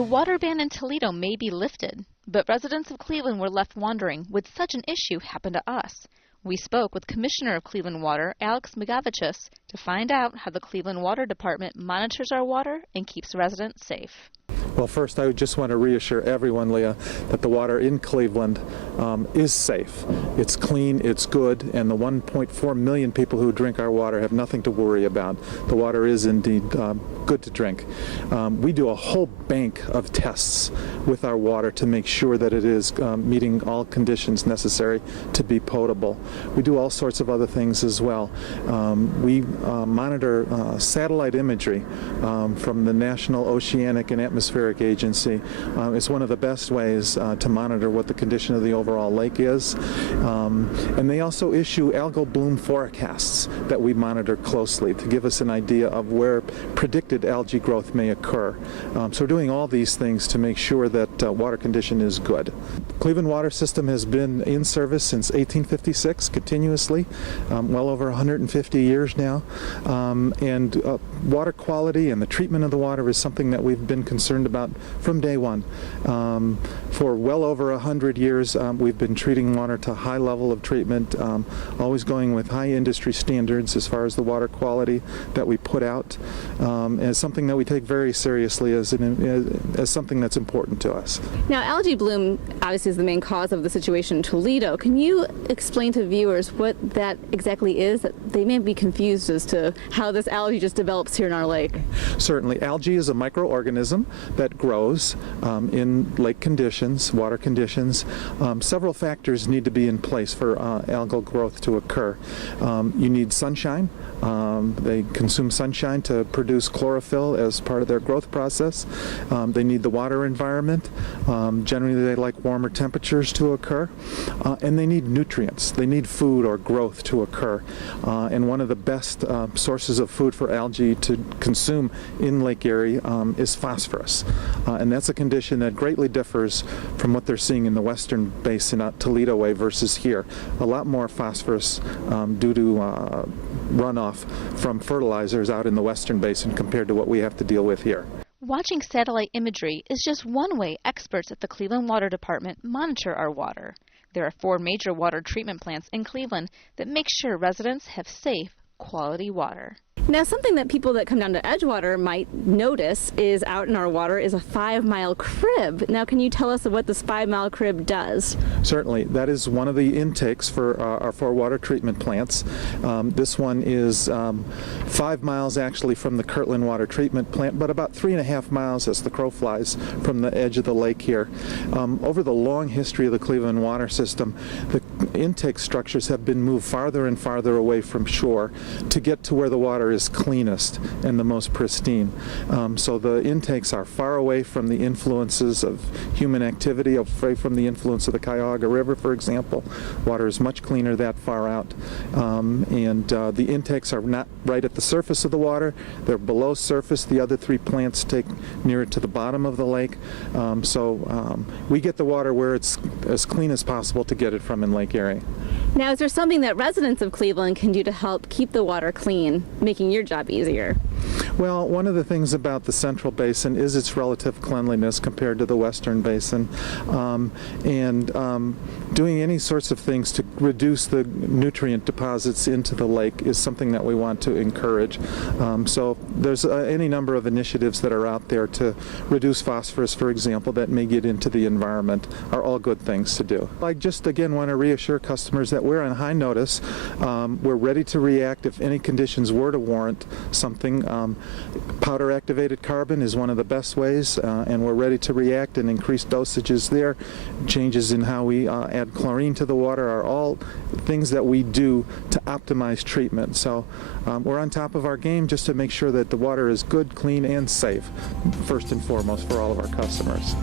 The water ban in Toledo may be lifted, but residents of Cleveland were left wondering, would such an issue happen to us? We spoke with Commissioner of Cleveland Water, Margevicius, to find out how the Cleveland Water Department monitors our water and keeps residents safe. Well, first, I just want to reassure everyone, Leah, that the water in Cleveland is safe. It's clean, it's good, and the 1.4 million people who drink our water have nothing to worry about. The water is indeed good to drink. We do a whole bank of tests with our water to make sure that it is meeting all conditions necessary to be potable. We do all sorts of other things as well. We monitor satellite imagery from the National Oceanic and Atmospheric Agency. It's one of the best ways to monitor what the condition of the overall lake is. And they also issue algal bloom forecasts that we monitor closely to give us an idea of where predicted algae growth may occur. So we're doing all these things to make sure that water condition is good. The Cleveland water system has been in service since 1856 continuously, well over 150 years now. And water quality and the treatment of the water is something that we've been concerned about from day one. For well over 100 years, we've been treating water to a high level of treatment, always going with high industry standards as far as the water quality that we put out, as something that we take very seriously as something that's important to us. Now, algae bloom obviously is the main cause of the situation in Toledo. Can you explain to viewers what that exactly is? That they may be confused as to how this algae just develops here in our lake. Certainly. Algae is a microorganism that grows in lake conditions, water conditions. Several factors need to be in place for algal growth to occur. You need sunshine. They consume sunshine to produce chlorophyll as part of their growth process. They need the water environment. Generally, they like warmer temperatures to occur. And they need nutrients. They need food or growth to occur. And one of the best sources of food for algae to consume in Lake Erie is phosphorus. And that's a condition that greatly differs from what they're seeing in the western basin out Toledo way versus here. A lot more phosphorus due to runoff from fertilizers out in the western basin compared to what we have to deal with here. Watching satellite imagery is just one way experts at the Cleveland Water Department monitor our water. There are 4 major water treatment plants in Cleveland that make sure residents have safe, quality water. Now, something that people that come down to Edgewater might notice is out in our water is a 5-mile crib. Now, can you tell us what this 5-mile crib does? Certainly. That is one of the intakes for our 4 water treatment plants. This one is 5 miles actually from the Kirtland Water Treatment Plant, but about 3.5 miles as the crow flies from the edge of the lake here. Over the long history of the Cleveland water system, the intake structures have been moved farther and farther away from shore to get to where the water is cleanest and the most pristine. So the intakes are far away from the influences of human activity, away from the influence of the Cuyahoga River, for example. Water is much cleaner that far out. And the intakes are not right at the surface of the water. They're below surface. The other 3 plants take nearer to the bottom of the lake. So we get the water where it's as clean as possible to get it from in Lake Erie. Now, is there something that residents of Cleveland can do to help keep the water clean, making your job easier? Well, one of the things about the Central Basin is its relative cleanliness compared to the Western Basin, and doing any sorts of things to reduce the nutrient deposits into the lake is something that we want to encourage. So there's any number of initiatives that are out there to reduce phosphorus, for example, that may get into the environment, are all good things to do. I just again want to reassure customers that we're on high notice. We're ready to react if any conditions were to warrant something. Powder activated carbon is one of the best ways, and we're ready to react and increase dosages there. Changes in how we add chlorine to the water are all things that we do to optimize treatment. So we're on top of our game just to make sure that the water is good, clean, and safe, first and foremost for all of our customers.